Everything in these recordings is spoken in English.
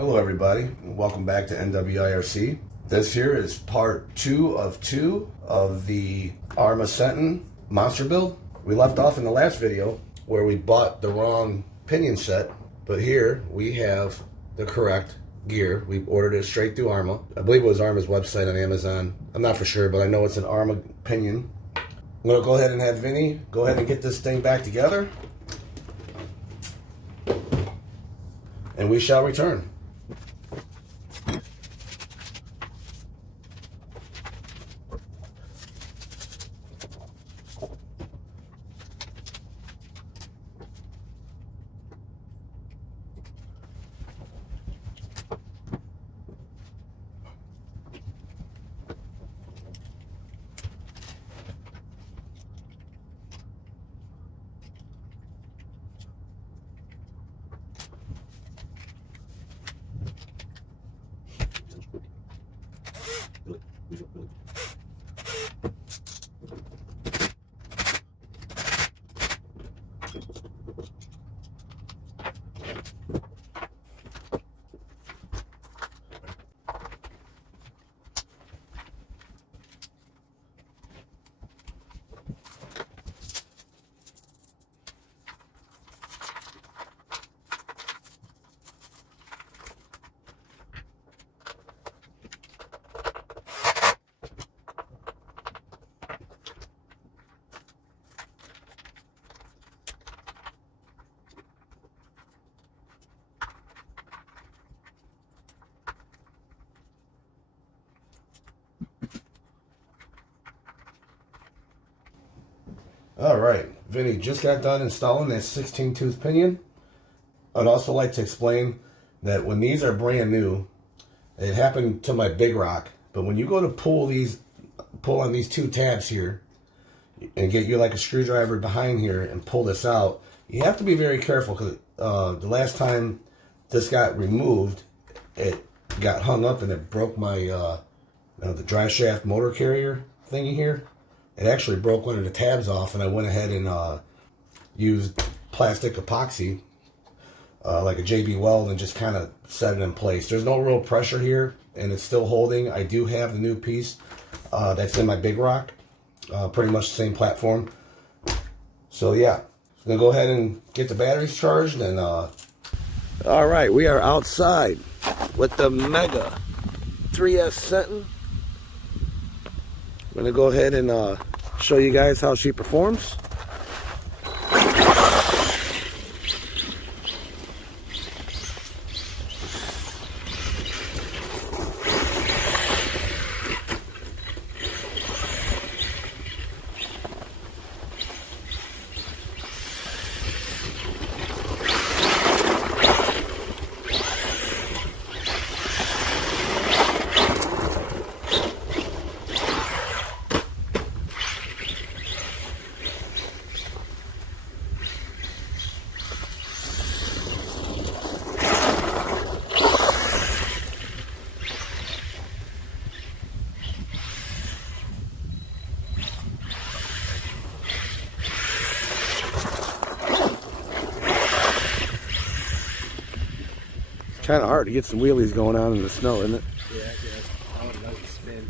Hello everybody, and welcome back to NWI RC. This here is part 2 of the Arrma SENTON monster build. We left off in the last video where we bought the wrong pinion set, but here we have the correct gear. We ordered it straight through Arrma. I believe it was Arrma's website on Amazon. I'm not for sure, but I know it's an Arrma pinion. I'm gonna go ahead and have Vinny go ahead and get this thing back together, and we shall return. Alright, Vinny just got done installing that 16-tooth pinion. I'd also like to explain that when these are brand new, it happened to my big rock, but when you go to pull on these two tabs here and get you like a screwdriver behind here and pull this out, you have to be very careful because the last time this got removed, it got hung up and it broke my the dry shaft motor carrier thingy here. It actually broke one of the tabs off, and I went ahead and used plastic epoxy, like a JB Weld, and just kind of set it in place. There's no real pressure here, and it's still holding. I do have the new piece that's in my big rock, pretty much the same platform. So yeah, I'm gonna go ahead and get the batteries charged, and all right, we are outside with the Mega 3S SENTON. I'm gonna go ahead and show you guys how she performs. Kind of hard to get some wheelies going on in the snow, isn't it? Yeah, I don't know, spin.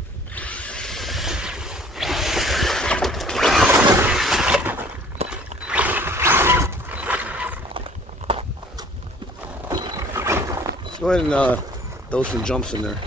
Let's go ahead and throw some jumps in there.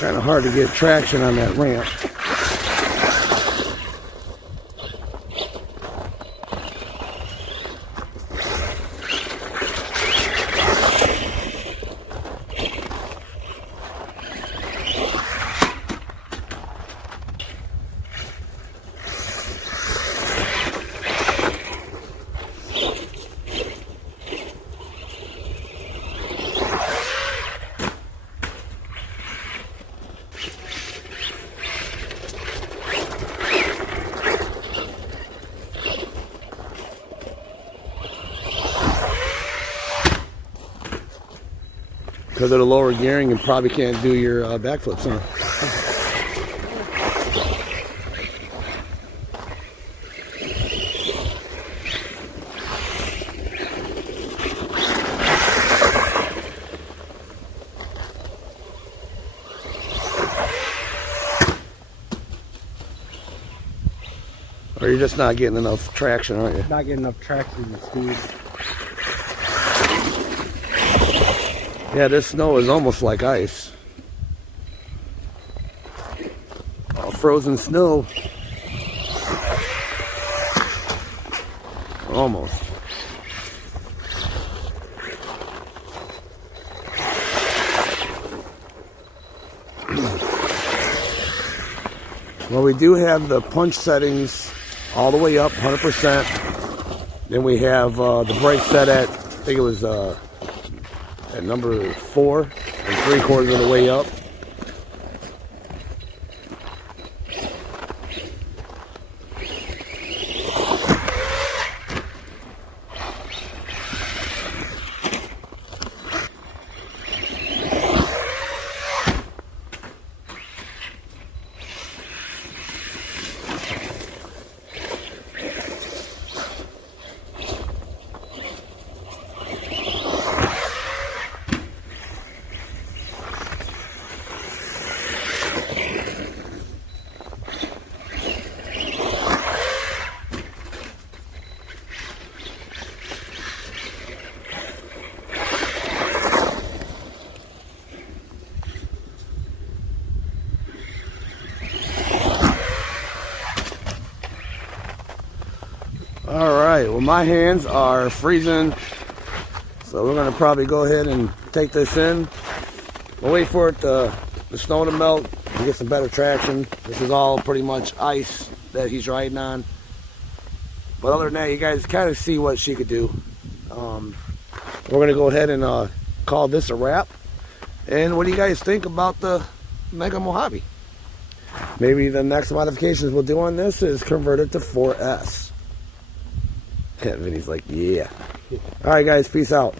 Kind of hard to get traction on that ramp. Because of the lower gearing, you probably can't do your backflips, huh? Or you're just not getting enough traction, aren't you? Not getting enough traction and speed. Yeah, this snow is almost like ice. All frozen snow. Almost. Well, we do have the punch settings all the way up, 100%. Then we have the brake set at, I think it was at number 4 and 3/4 of the way up. Alright, well my hands are freezing, so we're going to probably go ahead and take this in. We'll wait for it the snow to melt and get some better traction. This is all pretty much ice that he's riding on. But other than that, you guys kind of see what she could do. We're going to go ahead and call this a wrap. And what do you guys think about the Mega Mojave? Maybe the next modifications we'll do on this is convert it to 4S. Vinny's like, yeah. All right, guys, peace out.